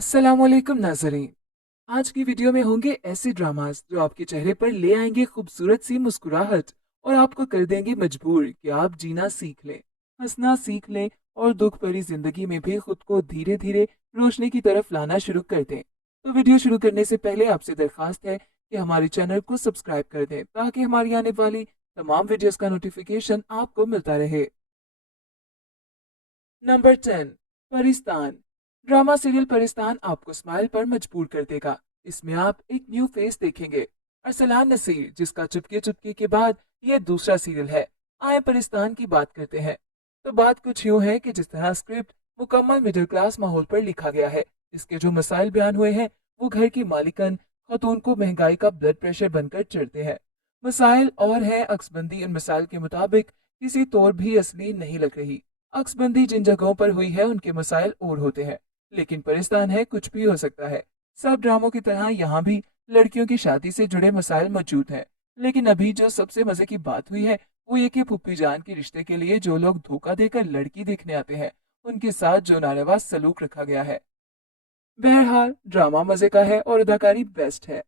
अस्सलाम वालेकुम नाज़रीन। आज की वीडियो में होंगे ऐसे ड्रामास जो आपके चेहरे पर ले आएंगे खूबसूरत सी मुस्कुराहट और आपको कर देंगे मजबूर कि आप जीना सीख लें, हंसना सीख लें और दुख भरी जिंदगी में भी खुद को धीरे धीरे रोशनी की तरफ लाना शुरू कर दें। तो वीडियो शुरू करने से पहले आपसे दरख्वास्त है कि हमारे चैनल को सब्सक्राइब कर दें ताकि हमारी आने वाली तमाम वीडियोस का नोटिफिकेशन आपको मिलता रहे। Number 10, Paristan. Drama serial Paristan आपको स्माइल पर मजबूर कर देगा। इसमें आप एक न्यू फेस देखेंगे, अरसलान नसीर, जिसका चुपके चुपके के बाद ये दूसरा सीरियल है। आए परिस्तान की बात करते हैं। तो बात कुछ यूं है कि जिस तरह स्क्रिप्ट मुकम्मल मिडिल क्लास माहौल पर लिखा गया है, इसके जो मसाइल बयान हुए हैं वो घर की मालिकन खातून को महंगाई का ब्लड प्रेशर बनकर चढ़ते हैं। मसाइल और है, अक्सबंदी इन मसाइल के मुताबिक किसी तौर भी असली नहीं लग रही। अक्सबंदी जिन जगहों पर हुई है उनके मसाइल और होते हैं, लेकिन परिस्तान है कुछ भी हो सकता है। सब ड्रामों की तरह यहाँ भी लड़कियों की शादी से जुड़े मसाइल मौजूद हैं। लेकिन अभी जो सबसे मजे की बात हुई है वो ये कि पुप्पी जान के रिश्ते के लिए जो लोग धोखा देकर लड़की देखने आते हैं उनके साथ जो नारवा सलूक रखा गया है। बहरहाल ड्रामा मजे का है और अदाकारी बेस्ट है।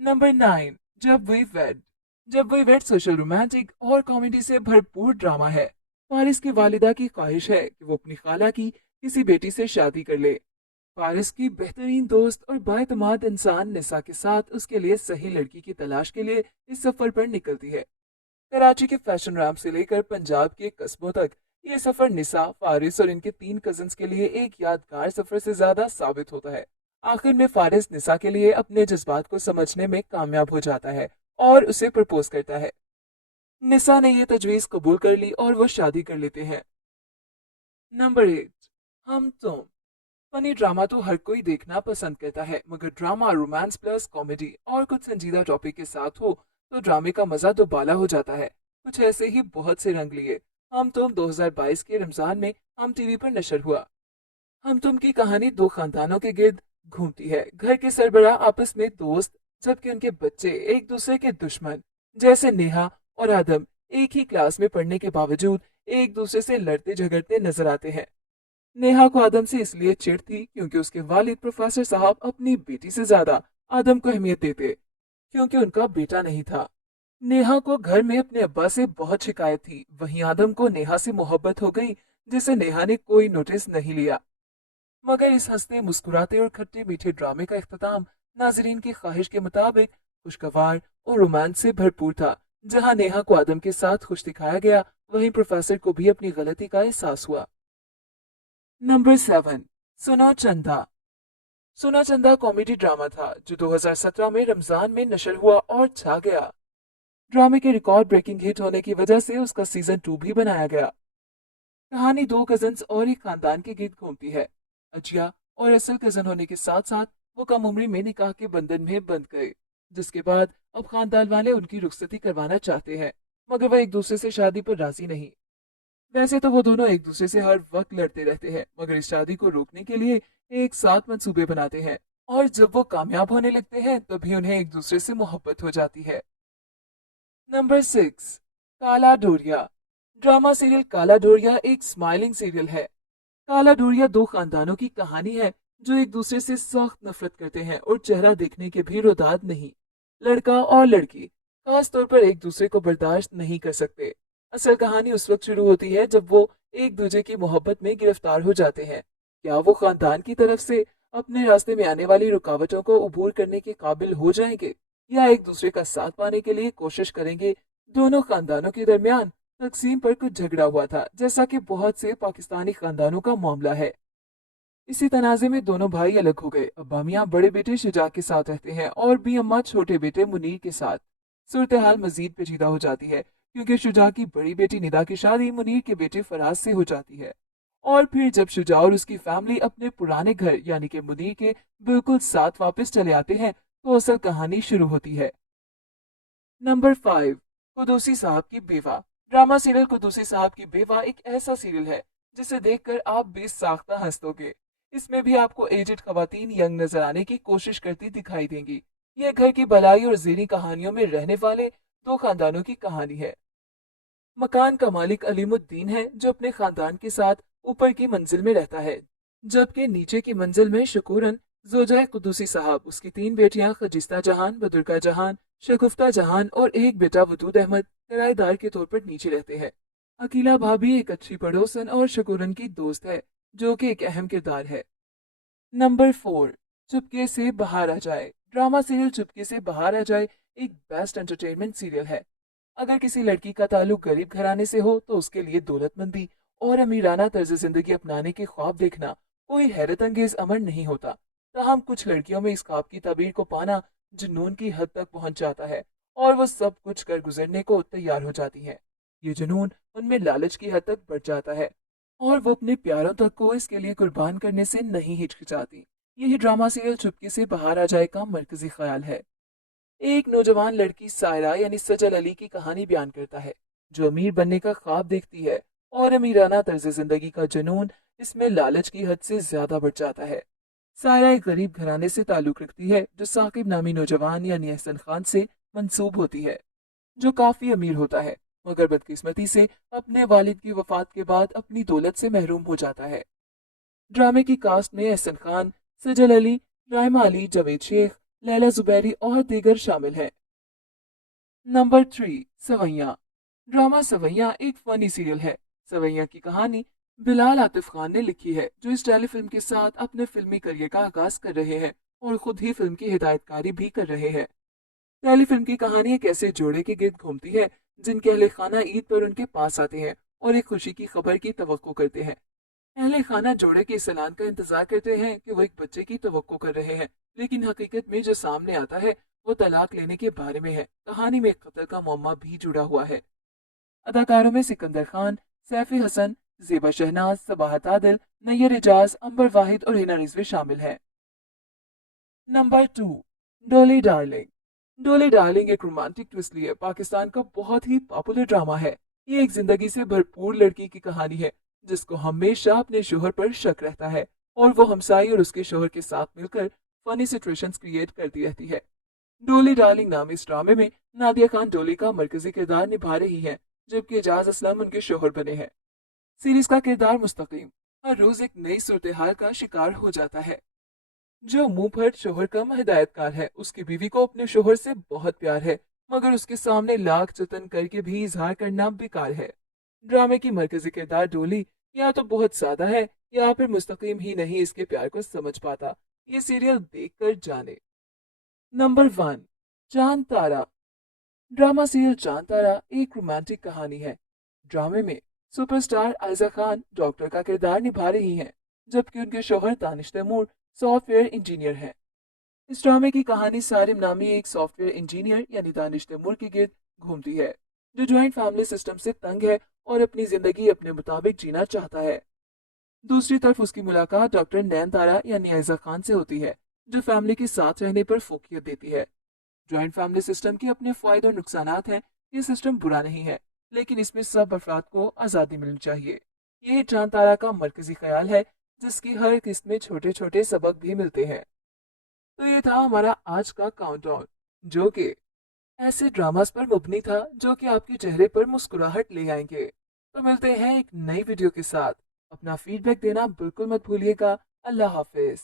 नंबर 9, जब वी वेड। जब वी वेड सोशल रोमांटिक और कॉमेडी से भरपूर ड्रामा है। फारिस की वालिदा की ख्वाहिश है कि वो अपनी खाला की किसी बेटी से शादी कर ले। फारिस की बेहतरीन दोस्त और बाएतमाद इंसान निसा के साथ उसके लिए सही लड़की की तलाश के लिए इस सफर पर निकलती है। कराची के फैशन रैम्प से लेकर पंजाब के कस्बों तक ये सफर निसा, फारिस और इनके 3 कजन्स के लिए एक यादगार सफर से ज्यादा साबित होता है। आखिर में फारिस निसा के लिए अपने जज्बात को समझने में कामयाब हो जाता है और उसे प्रपोज करता है। निसा ने यह तजवीज कबूल कर ली और वो शादी कर लेते हैं। नंबर 8, हम तुम। फनी ड्रामा तो हर कोई देखना पसंद करता है, मगर ड्रामा रोमांस प्लस कॉमेडी और कुछ संजीदा टॉपिक के साथ हो तो ड्रामे का मजा तो बाला हो जाता है। कुछ ऐसे ही बहुत से रंग लिए हम तुम 2022 के रमजान में हम टीवी पर नशर हुआ। हम तुम की कहानी दो खानदानों के गिर्द घूमती है। घर के सरबराह आपस में दोस्त, जबकि उनके बच्चे एक दूसरे के दुश्मन। जैसे नेहा और आदम एक ही क्लास में पढ़ने के बावजूद एक दूसरे से लड़ते झगड़ते नजर आते हैं। नेहा को आदम से इसलिए चिढ़ थी क्योंकि उसके वालिद प्रोफेसर साहब अपनी बेटी से ज्यादा आदम को अहमियत देते, क्योंकि उनका बेटा नहीं था। नेहा को घर में अपने अब्बा से बहुत शिकायत थी। वहीं आदम को नेहा से मोहब्बत हो गई, जिसे नेहा ने कोई नोटिस नहीं लिया। मगर इस हंसते मुस्कुराते और खट्टे मीठे ड्रामे का इख्तिताम नाजरीन की ख्वाहिश के मुताबिक खुशगवार और रोमांच से भरपूर था। जहां नेहा को आदम के साथ खुश दिखाया गया, वहीं प्रोफेसर को भी अपनी गलती का एहसास हुआ। नंबर 7, सुनो चंदा। सुनो चंदा कॉमेडी ड्रामा था जो 2017 में रमजान में नशर हुआ और छा गया। ड्रामे के रिकॉर्ड ब्रेकिंग हिट होने की वजह से उसका सीजन 2 भी बनाया गया। कहानी दो कजन्स और एक खानदान के गिर्द घूमती है। अजिया और असल कजन होने के साथ साथ वो कम उम्री में निकाह के बंधन में बंध गए, जिसके बाद अब खानदान वाले उनकी रुखसती करवाना चाहते हैं, मगर वह एक दूसरे से शादी पर राजी नहीं। वैसे तो वो दोनों एक दूसरे से हर वक्त लड़ते रहते हैं, मगर इस शादी को रोकने के लिए एक साथ मंसूबे बनाते हैं और जब वो कामयाब होने लगते हैं तभी उन्हें एक दूसरे से मोहब्बत हो जाती है। नंबर 6, काला डोरिया। ड्रामा सीरियल काला डोरिया एक स्माइलिंग सीरियल है। काला डोरिया दो खानदानों की कहानी है जो एक दूसरे से सख्त नफरत करते हैं और चेहरा देखने के भी रोदाद नहीं। लड़का और लड़की खास तौर पर एक दूसरे को बर्दाश्त नहीं कर सकते। असल कहानी उस वक्त शुरू होती है जब वो एक दूसरे की मोहब्बत में गिरफ्तार हो जाते हैं। क्या वो खानदान की तरफ से अपने रास्ते में आने वाली रुकावटों को अबूर करने के काबिल हो जाएंगे या एक दूसरे का साथ पाने के लिए कोशिश करेंगे। दोनों खानदानों के दरमियान तकसीम पर कुछ झगड़ा हुआ था, जैसा कि बहुत से पाकिस्तानी खानदानों का मामला है। इसी तनाजे में दोनों भाई अलग हो गए। अब्बा मियां बड़े बेटे शुजा के साथ रहते हैं और बी अम्मा छोटे बेटे मुनीर के साथ। सूरत हाल मजीद पेचीदा हो जाती है क्योंकि शुजा की बड़ी बेटी निदा की शादी मुनीर के बेटे फराज से हो जाती है। और फिर जब शुजा और उसकी फैमिली अपने पुराने घर यानी कि मुनीर के बिल्कुल साथ वापस चले आते हैं तो असल कहानी शुरू होती है। नंबर 5, कुदूसी साहब की बेवा। ड्रामा सीरियल कुदूसी साहब की बेवा एक ऐसा सीरियल है जिसे देखकर आप बेसाख्ता हंस दोगे। इसमें भी आपको एजेड खवातीन यंग नजर आने की कोशिश करती दिखाई देंगी। यह घर की भलाई और ज़ेरी कहानियों में रहने वाले दो खानदानों की कहानी है। मकान का मालिक अलीमुद्दीन है जो अपने खानदान के साथ ऊपर की मंजिल में रहता है। जबकि नीचे की मंजिल में शकूरन जोजाए कुदूसी साहब, उसकी 3 बेटियां खजिस्ता जहान, बदुर्गा जहान, शगुफ्ता जहान और एक बेटा वदूद अहमद किराएदार के तौर पर नीचे रहते हैं। अकीला भाभी एक अच्छी पड़ोसन और शकूरन की दोस्त है, जो कि एक अहम किरदार है। नंबर 4, चुपके से बाहर आ जाए। ड्रामा सीरियल चुपके से बाहर आ जाए एक बेस्ट एंटरटेनमेंट सीरियल है। अगर किसी लड़की का ताल्लुक गरीब घराने से हो तो उसके लिए दौलतमंदी और अमीराना तर्ज जिंदगी अपनाने के ख्वाब देखना कोई हैरत अंगेज अमर नहीं होता। ताहम कुछ लड़कियों में इस ख्वाब की ताबीर को पाना जुनून की हद तक पहुंच जाता है और वो सब कुछ कर गुजरने को तैयार हो जाती हैं। ये जुनून उनमें लालच की हद तक बढ़ जाता है और वो अपने प्यारों तक को इसके लिए कुर्बान करने से नहीं हिचकिचाती। यही ड्रामा सीरियल चुपके से बाहर आ जाए का मरकजी ख्याल है। एक नौजवान लड़की सायरा यानी सजल अली की कहानी बयान करता है, जो अमीर बनने का ख्वाब देखती है और अमीराना तर्ज जिंदगी का जुनून इसमें लालच की हद से ज्यादा बढ़ जाता है। सायरा एक गरीब घराने से ताल्लुक रखती है, जो साकिब नामी नौजवान यानी एहसन खान से मंसूब होती है, जो काफी अमीर होता है मगर बदकिस्मती से अपने वालिद की वफात के बाद अपनी दौलत से महरूम हो जाता है। ड्रामे की कास्ट में एहसन खान, सजल अली, रायमा अली, जावेद शेख, लैला जुबैरी और दीगर शामिल हैं। नंबर 3, सवैया। ड्रामा सवैया एक फनी सीरियल है। सवैया की कहानी बिलाल आतिफ खान ने लिखी है, जो इस टेलीफिल्म के साथ अपने फिल्मी करियर का आगाज कर रहे हैं और खुद ही फिल्म की हिदायतकारी भी कर रहे हैं। टेलीफिल्म की कहानी एक ऐसे जोड़े के गिर्द घूमती है जिनके अहले खाना ईद पर उनके पास आते हैं और एक खुशी की खबर की तवक्को करते हैं। अहले खाना जोड़े के इस ऐलान का इंतजार करते हैं कि वो एक बच्चे की तवक्को कर रहे हैं, लेकिन हकीकत में जो सामने आता है वो तलाक लेने के बारे में है। कहानी में एक कत्ल का मुअम्मा भी जुड़ा हुआ है। अदाकारों में सिकंदर खान, सैफी हसन, जेबा शहनाज, सबाहत आदिल, नैयर एजाज, अंबर वाहिद और हिना रिजवी शामिल हैं। नंबर 2, डोली डार्लिंग। डोली डार्लिंग एक रोमांटिक ट्विस्ट लिए पाकिस्तान का बहुत ही पॉपुलर ड्रामा है। ये एक जिंदगी से भरपूर लड़की की कहानी है, जिसको हमेशा अपने शोहर पर शक रहता है और वो हमसाई और उसके शोहर के साथ मिलकर फनी सिचुएशंस क्रिएट करती रहती है। डोली डार्लिंग नाम इस ड्रामे में नादिया खान डोली का मरकजी किरदार निभा रही है, जबकि एजाज असलम उनके शोहर बने हैं। सीरीज का किरदार मुस्तकीम हर रोज एक नई सूरत हाल का शिकार हो जाता है। जो मुंह फट शोहर का हिदायतकार है, उसकी बीवी को अपने शोहर से बहुत प्यार है, मगर उसके सामने लाख जतन करके भी इजहार करना बेकार है। ड्रामे की मरकजी किरदार डोली या तो बहुत सादा है या फिर मुस्तकीम ही नहीं इसके प्यार को समझ पाता। ये सीरियल देखकर जाने। नंबर 1, चांद तारा। ड्रामा सीरियल चांद तारा एक रोमांटिक कहानी है। ड्रामे में सुपरस्टार आयजा खान डॉक्टर का किरदार निभा रही हैं, जबकि उनके शौहर दानिश तैमूर सॉफ्टवेयर इंजीनियर हैं। इस ड्रामे की कहानी सारिम नामी एक सॉफ्टवेयर इंजीनियर यानी दानिश तैमूर के गिर्द घूमती है, जो ज्वाइंट फैमिली सिस्टम से तंग है और अपनी जिंदगी अपने मुताबिक जीना चाहता है। दूसरी तरफ उसकी मुलाकात डॉक्टर नैन तारा यानी आयजा खान से होती है, जो फैमिली के साथ रहने पर फोकियत देती है। ज्वाइंट फैमिली सिस्टम के अपने फायदे और नुकसानात हैं। ये सिस्टम बुरा नहीं है, लेकिन इसमें सब अफराद को आज़ादी मिलनी चाहिए। यही चांद तारा का मरकजी ख्याल है, जिसकी हर किस्त में छोटे छोटे सबक भी मिलते हैं। तो ये था हमारा आज का काउंटडाउन, जो कि ऐसे ड्रामास पर मुबनी था जो कि आपके चेहरे पर मुस्कुराहट ले आएंगे। तो मिलते हैं एक नई वीडियो के साथ। अपना फीडबैक देना बिल्कुल मत भूलिएगा। अल्लाह हाफिज।